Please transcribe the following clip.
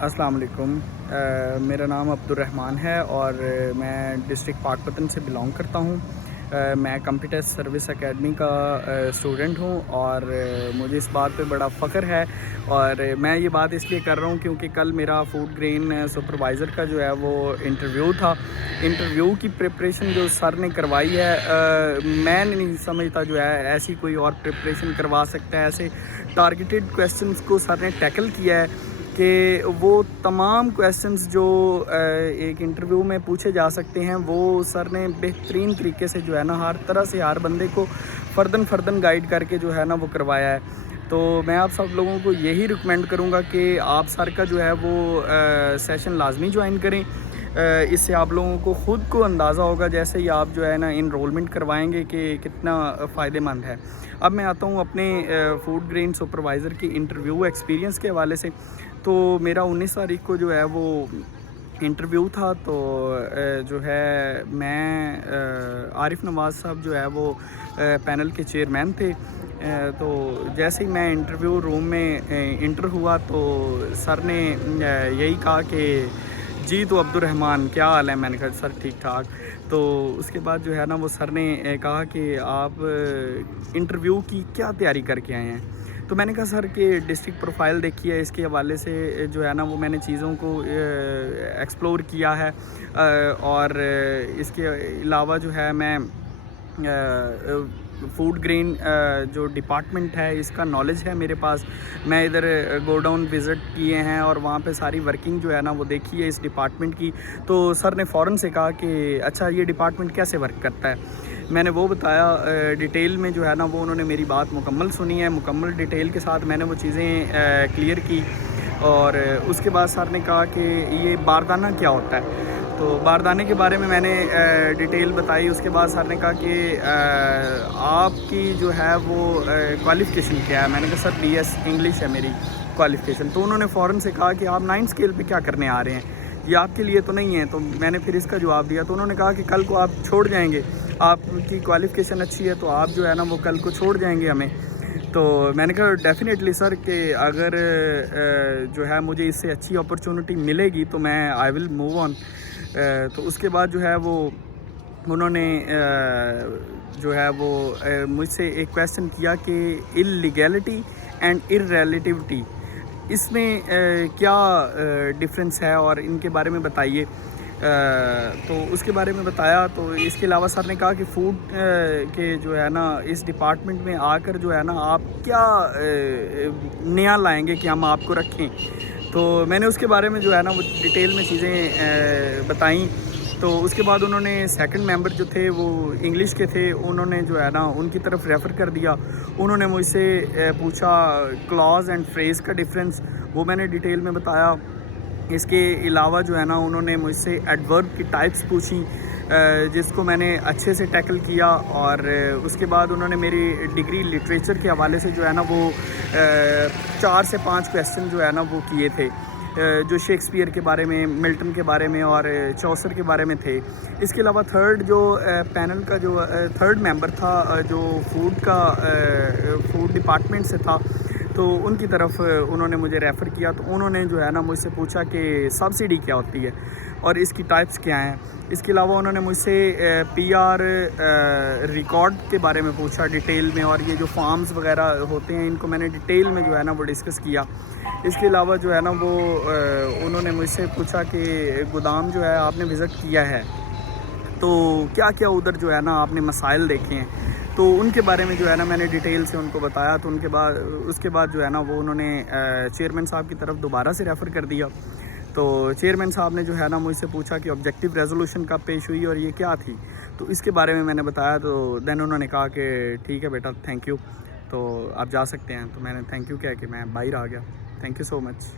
अस्सलाम वालेकुम। मेरा नाम अब्दुर्रहमान है और मैं डिस्ट्रिक्ट पाकपतन से बिलोंग करता हूँ। मैं कंप्यूटर सर्विस एकेडमी का स्टूडेंट हूँ और मुझे इस बात पे बड़ा फ़ख्र है। और मैं ये बात इसलिए कर रहा हूँ क्योंकि कल मेरा फूड ग्रेन सुपरवाइज़र का जो है वो इंटरव्यू था। इंटरव्यू की प्रिपरेशन जो सर ने करवाई है, मैं नहीं समझता जो है ऐसी कोई और प्रिपरेशन करवा सकता है। ऐसे टारगेटेड क्वेश्चंस को सर ने टैकल किया है कि वो तमाम क्वेश्चंस जो एक इंटरव्यू में पूछे जा सकते हैं वो सर ने बेहतरीन तरीके से जो है ना हर तरह से हर बंदे को फ़र्दन गाइड करके जो है ना वो करवाया है। तो मैं आप सब लोगों को यही रिकमेंड करूँगा कि आप सर का जो है वो सेशन लाजमी ज्वाइन करें। इससे आप लोगों को ख़ुद को अंदाज़ा होगा जैसे ही आप जो है ना इनरोलमेंट करवाएंगे कि कितना फ़ायदेमंद है। अब मैं आता हूँ अपने फूड ग्रेन सुपरवाइज़र की इंटरव्यू एक्सपीरियंस के हवाले से। तो मेरा 19 तारीख को जो है वो इंटरव्यू था। तो जो है मैं आरिफ नवाज़ साहब जो है वो पैनल के चेयरमैन थे। तो जैसे ही मैं इंटरव्यू रूम में इंटर हुआ तो सर ने यही कहा कि जी तो अब्दुर्रहमान क्या हाल है। मैंने कहा सर ठीक ठाक। तो उसके बाद जो है ना वो सर ने कहा कि आप इंटरव्यू की क्या तैयारी करके आए हैं। तो मैंने कहा सर कि डिस्ट्रिक्ट प्रोफाइल देखी है, इसके हवाले से जो है ना वो मैंने चीज़ों को एक्सप्लोर किया है। और इसके अलावा जो है मैं फूड ग्रेन जो डिपार्टमेंट है इसका नॉलेज है मेरे पास। मैं इधर गोडाउन विज़िट किए हैं और वहाँ पे सारी वर्किंग जो है ना वो देखी है इस डिपार्टमेंट की। तो सर ने फ़ौरन से कहा कि अच्छा ये डिपार्टमेंट कैसे वर्क करता है। मैंने वो बताया डिटेल में जो है ना वो उन्होंने मेरी बात मुकम्मल सुनी है। मुकम्मल डिटेल के साथ मैंने वो चीज़ें क्लियर की। और उसके बाद सर ने कहा कि ये बारदाना क्या होता है। तो बारदाने के बारे में मैंने डिटेल बताई। उसके बाद सर ने कहा कि आपकी जो है वो क्वालिफ़िकेशन क्या है। मैंने कहा सर BS इंग्लिश है मेरी क्वालिफ़िकेशन। तो उन्होंने फ़ौरन से कहा कि आप 9 स्केल पे क्या करने आ रहे हैं, ये आपके लिए तो नहीं है। तो मैंने फिर इसका जवाब दिया। तो उन्होंने कहा कि कल को आप छोड़ जाएंगे, आपकी क्वालिफ़िकेशन अच्छी है तो आप जो है ना वो कल को छोड़ जाएंगे हमें। तो मैंने कहा डेफ़िनेटली सर कि अगर जो है मुझे इससे अच्छी अपॉर्चुनिटी मिलेगी तो मैं आई विल मूव ऑन। तो उसके बाद जो है वो उन्होंने जो है वो मुझसे एक क्वेश्चन किया कि इलीगैलिटी एंड इर्रेलेटिविटी इसमें क्या डिफरेंस है और इनके बारे में बताइए। तो उसके बारे में बताया। तो इसके अलावा सर ने कहा कि फूड के जो है ना इस डिपार्टमेंट में आकर जो है ना आप क्या नया लाएंगे कि हम आपको रखें। तो मैंने उसके बारे में जो है ना वो डिटेल में चीज़ें बताई। तो उसके बाद उन्होंने सेकंड मेंबर जो थे वो इंग्लिश के थे, उन्होंने जो है ना उनकी तरफ रेफ़र कर दिया। उन्होंने मुझसे पूछा क्लॉज़ एंड फ्रेज़ का डिफरेंस, वो मैंने डिटेल में बताया। इसके अलावा जो है ना उन्होंने मुझसे एडवर्ब की टाइप्स पूछी जिसको मैंने अच्छे से टैकल किया। और उसके बाद उन्होंने मेरी डिग्री लिटरेचर के हवाले से जो है ना वो 4 से 5 क्वेश्चन जो है ना वो किए थे जो शेक्सपियर के बारे में, मिल्टन के बारे में और चौसर के बारे में थे। इसके अलावा थर्ड जो पैनल का जो थर्ड मेंबर था जो फूड डिपार्टमेंट से था, तो उनकी तरफ उन्होंने मुझे रेफ़र किया। तो उन्होंने जो है ना मुझसे पूछा कि सब्सिडी क्या होती है और इसकी टाइप्स क्या हैं। इसके अलावा उन्होंने मुझसे PR रिकॉर्ड के बारे में पूछा डिटेल में। और ये जो फार्म्स वगैरह होते हैं इनको मैंने डिटेल में जो है ना वो डिस्कस किया। इसके अलावा जो है ना वो उन्होंने मुझसे पूछा कि गोदाम जो है आपने विज़िट किया है तो क्या क्या उधर जो है ना आपने मसाइल देखे हैं। तो उनके बारे में जो है ना मैंने डिटेल से उनको बताया। तो उसके बाद जो है ना वो उन्होंने चेयरमैन साहब की तरफ दोबारा से रेफ़र कर दिया। तो चेयरमैन साहब ने जो है ना मुझसे पूछा कि ऑब्जेक्टिव रेजोल्यूशन कब पेश हुई और ये क्या थी। तो इसके बारे में मैंने बताया। तो देन उन्होंने कहा कि ठीक है बेटा थैंक यू, तो आप जा सकते हैं। तो मैंने थैंक यू कह के मैं बाहर आ गया। Thank you so much.